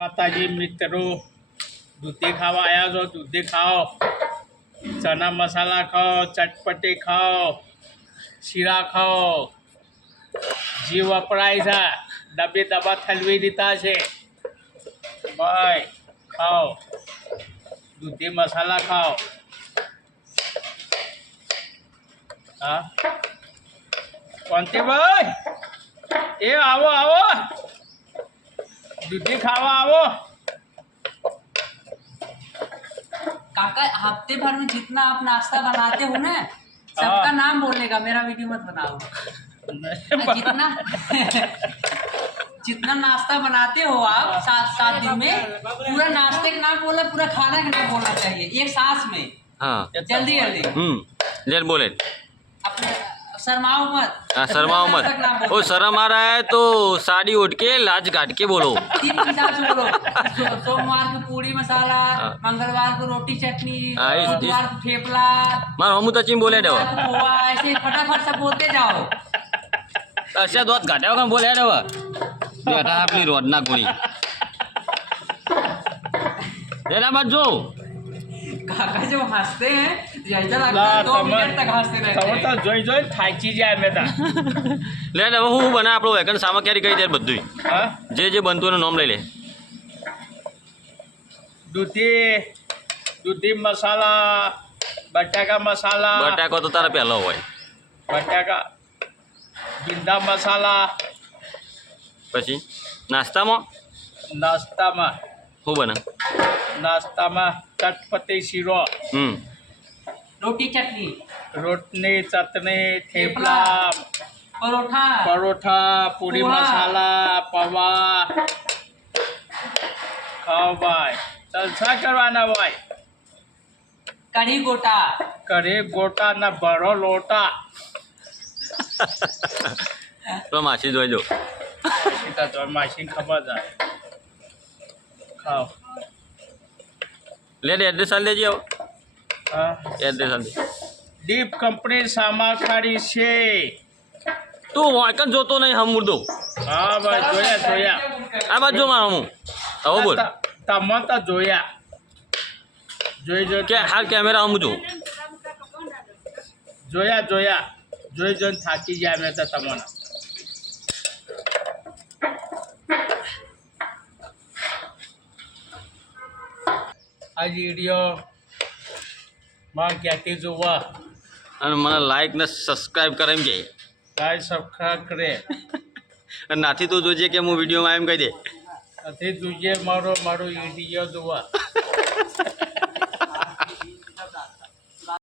माताजी मित्रों दूधी खावा आया जो दूधी खाओ, चना मसाला खाओ, चटपटी खाओ, શીરા ખાઓ, જી વપરાય છે, ડબ્બે ડબ્બા ઠલવી દીધા છે ભાઈ, ખાઓ દૂધી મસાલા ખાઓ. હા કોંતીભાઈ, એ આવો આવો, दूधी खावा आओ. काका हफ्ते भर में जितना आप नाश्ता बनाते हो ना, सबका नाम बोलने का, मेरा वीडियो मत बनाओ. जितना जितना नाश्ता बनाते हो आप 7 दिन में, पूरा नाश्ते का नाम बोला, पूरा खाना का नाम बोलना चाहिए एक सांस में. हाँ जल्दी जल्दी लेट बोले. अपने शर्माओ मत. हाँ शर्माओ मत. ओ शर्म आ रहा है तो साड़ी उठ के लाज काट के बोलो. 3 हिसाब से बोलो. सोमवार को पूरी मसाला, मंगलवार को रोटी चटनी, बुधवार को ठेपला, मार हमू तो चिम बोले देवा. पोहा, ऐसे फटाफट सब बोलते जाओ. अशा दोत घाट्यावर का बोले देवा. बेटा आपली रोड ना कोणी तेरा मत जो. काका जो हंसते हैं ऐसा लगता है 2 मिनट तक हंसते रहते તમે તો हैं. જોઈ જોઈ થાકી જાય મેં તો. લે હવે હું બના આપણો વેકન સામગ્રી કહી દે બધું. હા જે જે બનતું એનું નામ લઈ લે. દૂધી દૂધી મસાલા, બટાકા મસાલા, બટાકો તો તારા પહેલો હોય. બટાકા ભીંડા મસાલા, પછી નાસ્તામાં નાસ્તામાં શું બને. નાસ્તામાં ચટપટી શીરો, रोटी चटनी, રોટની ચટણી, થેપલા, परोठा, પરોઠા, પૂરી પોહા. મસાલા, પૌવા. ખાઓ ભાઈ, જલસા કરવાના ભાઈ. कढ़ी गोटा, કરે ગોટા ના ભરો લોટા. તો માસી જોઈ દો. સીતા તો માસીને ખબર છે. ખાઓ. લે એડ્રેસ આલ દેજે. હા એડ્રેસ આલ દે. દીપ કંપની સામાખાડી છે. તું વાંકન જોતો નહીં હમ મુર્દો. હા ભાઈ જોયા જોયા. આ બાજુ જો મારો હું હવે બોલ તમે તો જોયા. જોઈ જો કે હાલ કેમેરા હમ જો. જોયા જોયા જોઈ જોઈને થાકી ગયા મેં તો તમને. આ વિડીયો માં ક્યાંથી જોવા અને મને લાઈક ને સબસ્ક્રાઇબ કરે એમ કે. ગાય સબસ્ક્રાઈબ કરે. અને નાથી તું જોજે કે હું વિડીયોમાં એમ કહી દે. નથી જોઈએ મારો વિડીયો જોવા.